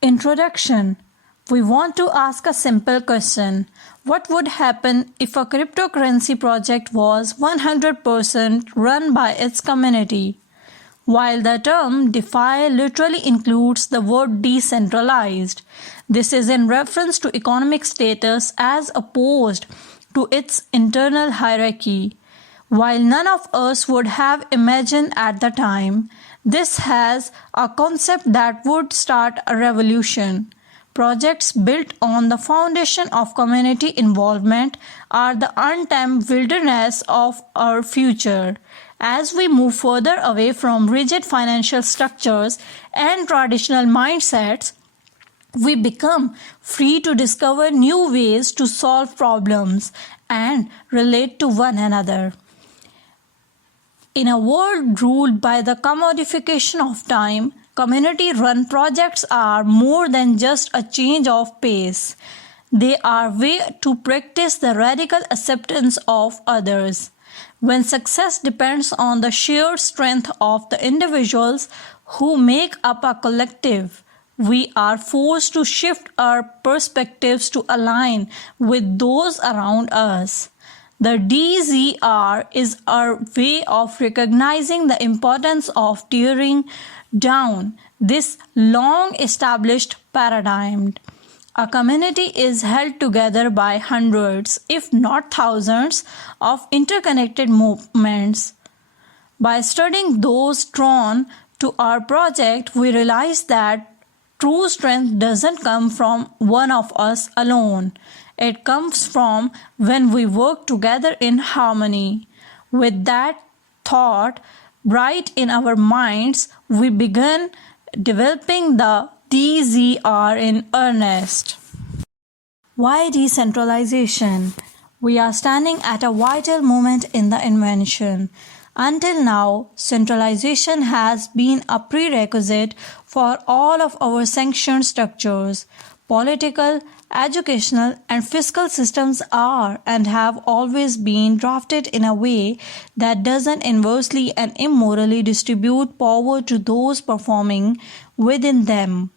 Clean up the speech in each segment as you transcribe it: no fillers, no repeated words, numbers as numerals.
Introduction. We want to ask a simple question. What would happen if a cryptocurrency project was 100% run by its community? While the term DeFi literally includes the word decentralized, this is in reference to economic status as opposed to its internal hierarchy. While none of us would have imagined at the time, this has a concept that would start a revolution. Projects built on the foundation of community involvement are the untamed wilderness of our future. As we move further away from rigid financial structures and traditional mindsets, we become free to discover new ways to solve problems and relate to one another. In a world ruled by the commodification of time, community-run projects are more than just a change of pace. They are a way to practice the radical acceptance of others. When success depends on the sheer strength of the individuals who make up a collective, we are forced to shift our perspectives to align with those around us. The DZR is our way of recognizing the importance of tearing down this long-established paradigm. A community is held together by hundreds, if not thousands, of interconnected movements. By studying those drawn to our project, we realize that true strength doesn't come from one of us alone. It comes from when we work together in harmony. With that thought bright in our minds, we begin developing the DZR in earnest. Why decentralization? We are standing at a vital moment in the invention. Until now, centralization has been a prerequisite for all of our sanctioned structures. Political, educational, and fiscal systems are and have always been drafted in a way that doesn't inversely and immorally distribute power to those performing within them.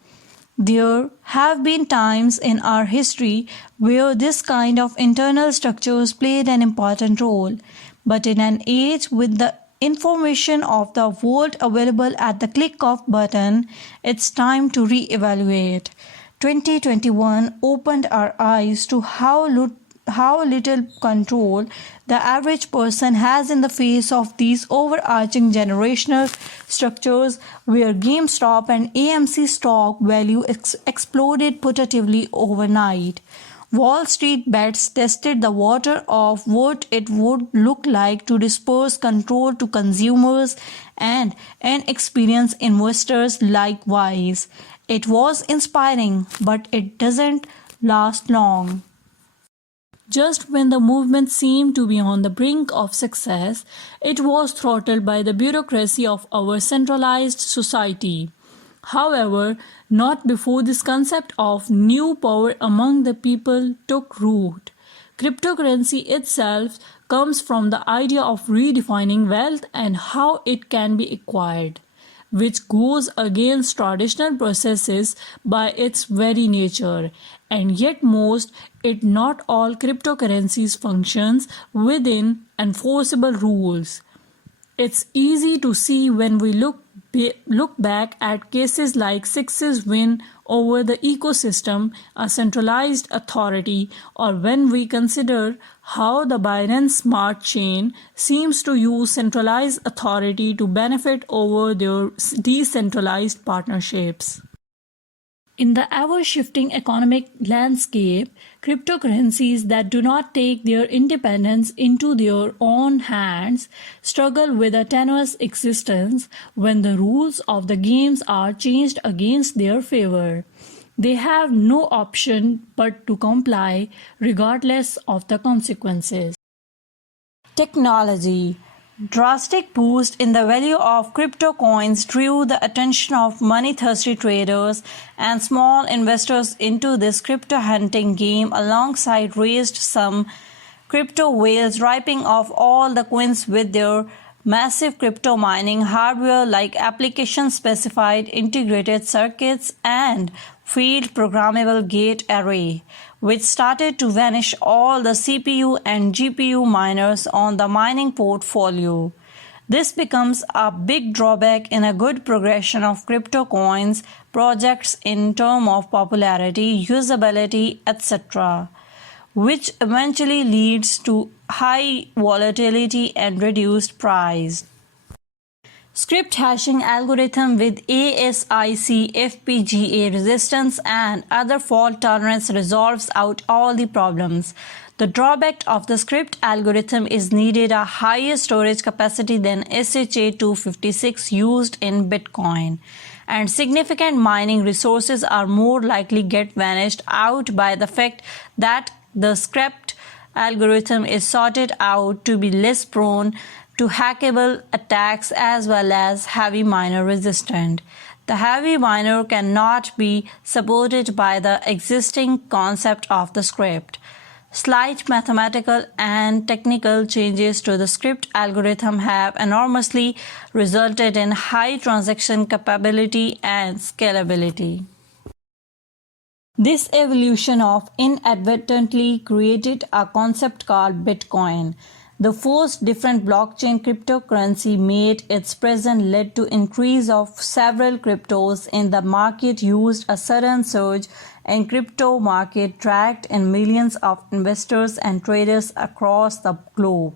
There have been times in our history where this kind of internal structures played an important role, but in an age with the information of the world available at the click of a button, it's time to re-evaluate. 2021 opened our eyes to how little control the average person has in the face of these overarching generational structures where GameStop and AMC stock value exploded putatively overnight. Wall Street bets tested the water of what it would look like to disperse control to consumers and inexperienced investors likewise. It was inspiring, but it doesn't last long. Just when the movement seemed to be on the brink of success, it was throttled by the bureaucracy of our centralized society. However, not before this concept of new power among the people took root. Cryptocurrency itself comes from the idea of redefining wealth and how it can be acquired, which goes against traditional processes by its very nature, and yet not all cryptocurrencies functions within enforceable rules. It's easy to see when we look back at cases like Six's win over the ecosystem, a centralized authority, or when we consider how the Binance Smart Chain seems to use centralized authority to benefit over their decentralized partnerships. In the ever-shifting economic landscape, cryptocurrencies that do not take their independence into their own hands struggle with a tenuous existence when the rules of the games are changed against their favor. They have no option but to comply regardless of the consequences. Technology. Drastic boost in the value of crypto coins drew the attention of money-thirsty traders and small investors into this crypto hunting game alongside raised some crypto whales ripping off all the coins with their massive crypto mining hardware like application-specified integrated circuits and field programmable gate array, which started to vanish all the CPU and GPU miners on the mining portfolio. This becomes a big drawback in a good progression of crypto coins projects in terms of popularity, usability, etc., which eventually leads to high volatility and reduced price. Script hashing algorithm with ASIC FPGA resistance and other fault tolerance resolves out all the problems. The drawback of the script algorithm is needed a higher storage capacity than SHA-256 used in Bitcoin, and significant mining resources are more likely get vanished out by the fact that the script algorithm is sorted out to be less prone to hackable attacks as well as heavy miner resistant. The heavy miner cannot be supported by the existing concept of the script. Slight mathematical and technical changes to the script algorithm have enormously resulted in high transaction capability and scalability. This evolution of inadvertently created a concept called Bitcoin. The first different blockchain cryptocurrency made its presence led to increase of several cryptos in the market used a sudden surge in crypto market tracked in millions of investors and traders across the globe.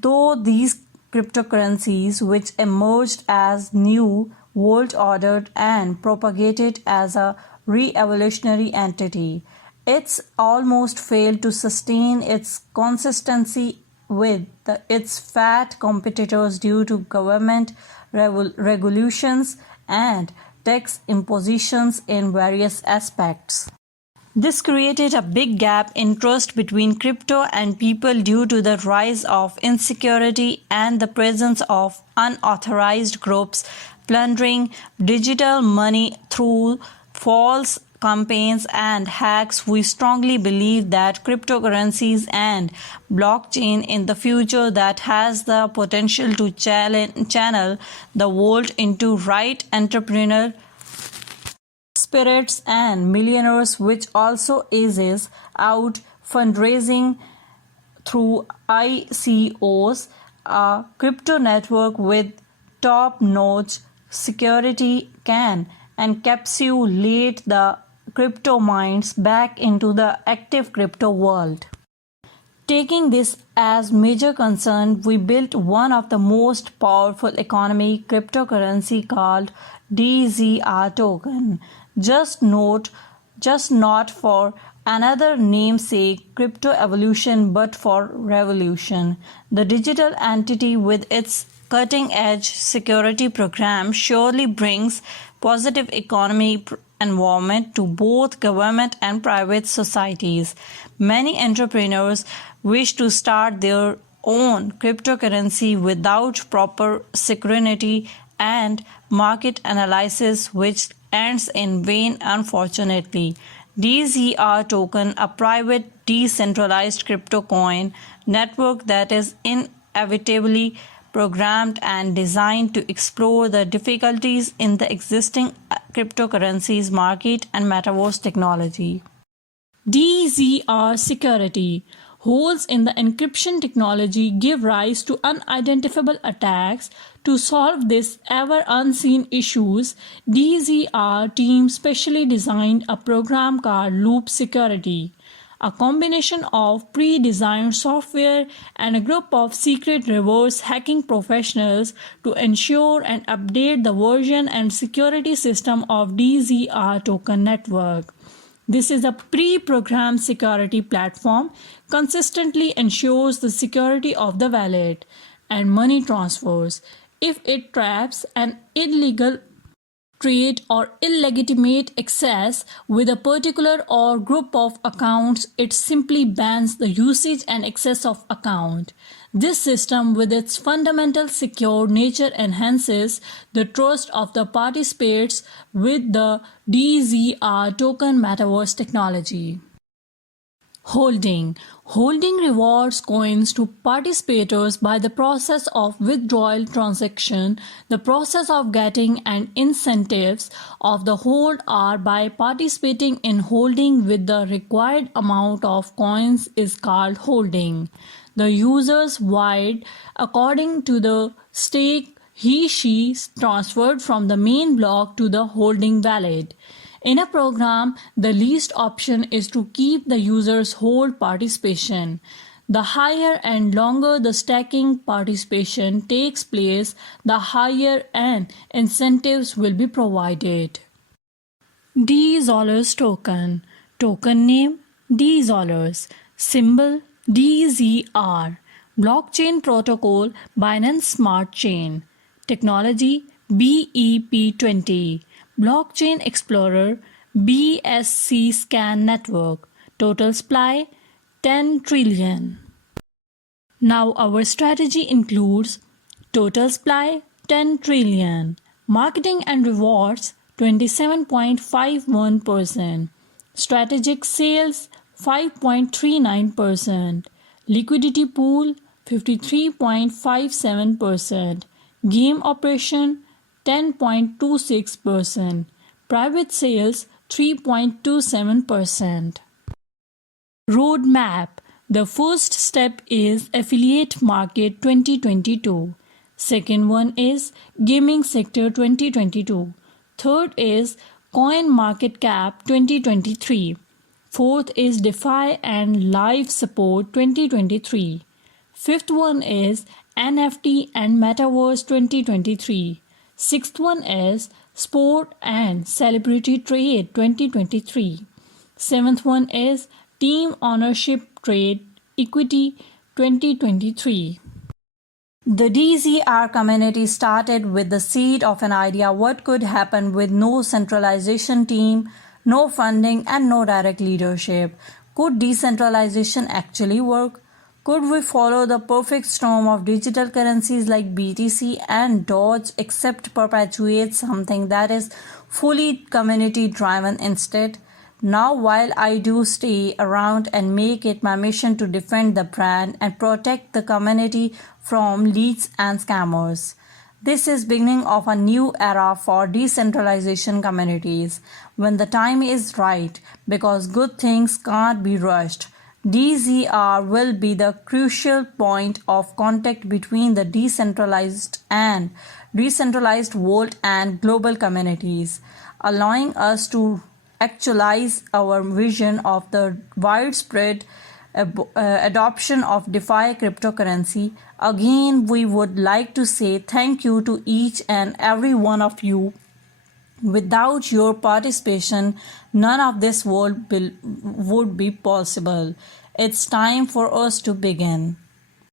Though these cryptocurrencies, which emerged as new world order and propagated as a re-evolutionary entity, it's almost failed to sustain its consistency with its fat competitors due to government regulations and tax impositions in various aspects. This created a big gap in trust between crypto and people due to the rise of insecurity and the presence of unauthorized groups plundering digital money through false campaigns and hacks. We strongly believe that cryptocurrencies and blockchain in the future that has the potential to channel the world into right entrepreneurial spirits and millionaires, which also eases out fundraising through ICOs. A crypto network with top-notch security can encapsulate the crypto minds back into the active crypto world. Taking this as major concern, we built one of the most powerful economy cryptocurrency called DZR token. Just not for another namesake crypto evolution but for revolution. The digital entity with its cutting-edge security program surely brings positive economy environment to both government and private societies. Many entrepreneurs wish to start their own cryptocurrency without proper security and market analysis, which ends in vain unfortunately. DZR token, a private decentralized crypto coin network that is inevitably programmed and designed to explore the difficulties in the existing cryptocurrencies market and metaverse technology. DZR security. Holes in the encryption technology give rise to unidentifiable attacks. To solve this ever-unseen issues, DZR team specially designed a program called Loop Security, a combination of pre-designed software and a group of secret reverse hacking professionals to ensure and update the version and security system of DZR token network. This is a pre-programmed security platform consistently ensures the security of the wallet and money transfers. If it traps an illegal trade or illegitimate access with a particular or group of accounts, it simply bans the usage and access of account. This system with its fundamental secure nature enhances the trust of the participants with the DZR token metaverse technology. Holding. Holding rewards coins to participators by the process of withdrawal transaction. The process of getting and incentives of the hold are by participating in holding with the required amount of coins is called holding. The user's wide according to the stake he/she transferred from the main block to the holding wallet. In a program, the least option is to keep the user's whole participation. The higher and longer the stacking participation takes place, the higher and incentives will be provided. Dzollars token. Token name Dzollars. Symbol DZR. Blockchain protocol Binance Smart Chain. Technology BEP20. Blockchain Explorer BSC Scan Network. Total supply 10 trillion. Now our strategy includes total supply 10 trillion, marketing and rewards 27.51%, strategic sales 5.39%, liquidity pool 53.57%, game operation 10.26%, private sales 3.27%. Roadmap. The first step is affiliate market 2022. Second one is gaming sector 2022. Third is coin market cap 2023. Fourth is DeFi and live support 2023. Fifth one is NFT and Metaverse 2023. Sixth one is Sport and Celebrity Trade 2023. Seventh one is Team Ownership Trade Equity 2023. The DZR community started with the seed of an idea what could happen with no centralization team, no funding and no direct leadership. Could decentralization actually work? Could we follow the perfect storm of digital currencies like BTC and Doge except perpetuate something that is fully community driven instead? Now while I do stay around and make it my mission to defend the brand and protect the community from leaks and scammers. This is beginning of a new era for decentralization communities when the time is right because good things can't be rushed. DZR will be the crucial point of contact between the decentralized world and global communities, allowing us to actualize our vision of the widespread adoption of DeFi cryptocurrency. Again, we would like to say thank you to each and every one of you. Without your participation, none of this would be possible. It's time for us to begin.